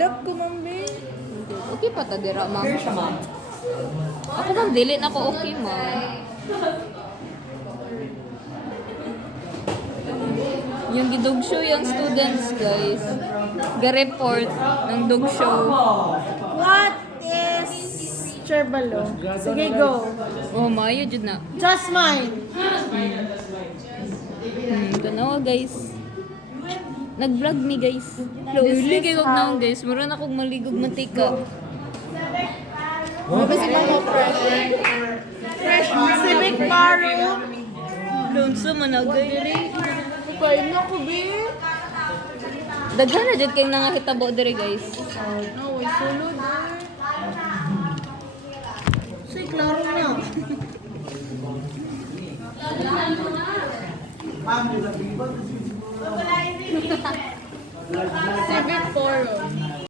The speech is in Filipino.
Dak ko, mambi. Okay pa ta dira, ma'am. Here siya, ma'am. Ako ma'am, dili na ko okay, ma'am. Yung gidog show yung students, guys. Ga-report ng dog show. What is Cherbalo? Sige, go. Oh, maayo jud na. Just mine. Tanawa, guys. Nag-vlog mi, guys. Uli kayo naon, guys. Mura na kong maligog mantika. Kasi mga fresh. Fresh Civic Maro. Lonso man na, guys. Kain na ko, be. Daghan na jud kay nangakitabo dire, guys. No, way sulod. Say, klaro na. Civic Forum.